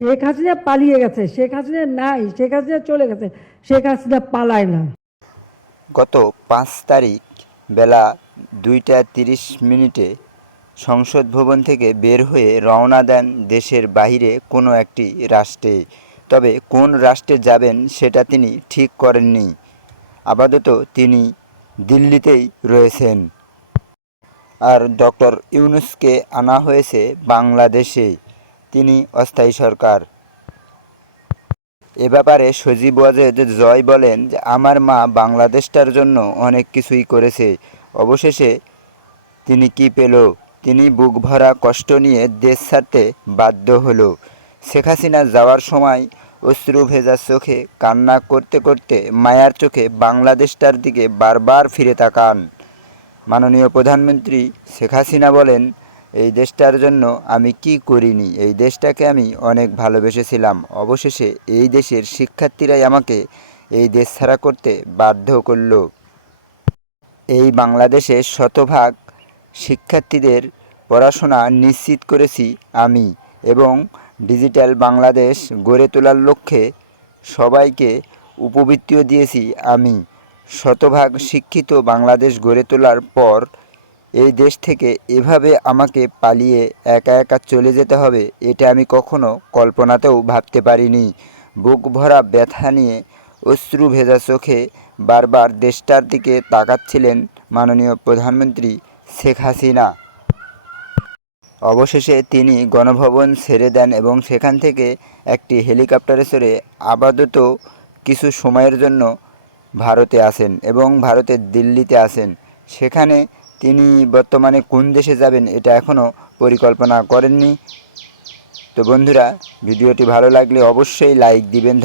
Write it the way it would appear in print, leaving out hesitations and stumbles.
শেখ হাসিনা পালিয়ে গেছে, শেখ হাসিনা নাই, শেখ হাসিনা চলে গেছে, শেখ হাসিনা পালায় না। গত ৫ তারিখ বেলা ২টা ৩০ মিনিটে সংসদ ভবন থেকে বের হয়ে রওনা দেন দেশের বাইরে কোনো একটি রাষ্ট্রে। তবে কোন রাষ্ট্রে যাবেন সেটা তিনি ঠিক করেননি। আপাতত তিনি দিল্লিতেই রয়েছেন। আর ডক্টর ইউনূসকে আনা হয়েছে বাংলাদেশে, তিনি অস্থায়ী সরকার। এ ব্যাপারে সজীব ওয়াজেদ জয় বলেন যে আমার মা বাংলাদেশটার জন্য অনেক কিছুই করেছে, অবশেষে তিনি কি পেল? তিনি বুক ভরা কষ্ট নিয়ে দেশ ছাড়তে বাধ্য হলো। শেখ হাসিনা যাওয়ার সময় অশ্রু ভেজা চোখে কান্না করতে করতে মায়ার চোখে বাংলাদেশটার দিকে বারবার ফিরে তাকান। মাননীয় প্রধানমন্ত্রী শেখ হাসিনা বলেন, এই দেশটার জন্য আমি কি করিনি, এই দেশটাকে আমি অনেক ভালোবেসেছিলাম। অবশেষে এই দেশের শিক্ষার্থীরাই আমাকে এই দেশ ছাড়া করতে বাধ্য করল। এই বাংলাদেশে শতভাগ শিক্ষার্থীদের পড়াশোনা নিশ্চিত করেছি আমি এবং ডিজিটাল বাংলাদেশ গড়ে তোলার লক্ষ্যে সবাইকে উপবৃত্তিও দিয়েছি আমি। শতভাগ শিক্ষিত বাংলাদেশ গড়ে তোলার পর এই দেশ থেকে এভাবে আমাকে পালিয়ে একা একা চলে যেতে হবে, এটা আমি কখনো কল্পনাতেও ভাবতে পারিনি। বুক ভরা ব্যথা নিয়ে অশ্রু ভেজা চোখে বারবার দেশটার দিকে তাকাচ্ছিলেন মাননীয় প্রধানমন্ত্রী শেখ হাসিনা। অবশেষে তিনি গণভবন ছেড়ে দেন এবং সেখান থেকে একটি হেলিকপ্টারে চড়ে আপাতত কিছু সময়ের জন্য ভারতে আসেন এবং ভারতের দিল্লিতে আসেন। সেখানে তিনি বর্তমানে কোন দেশে যাবেন এটা এখনও পরিকল্পনা করেননি। তো বন্ধুরা, ভিডিওটি ভালো লাগলে অবশ্যই লাইক দিবেন।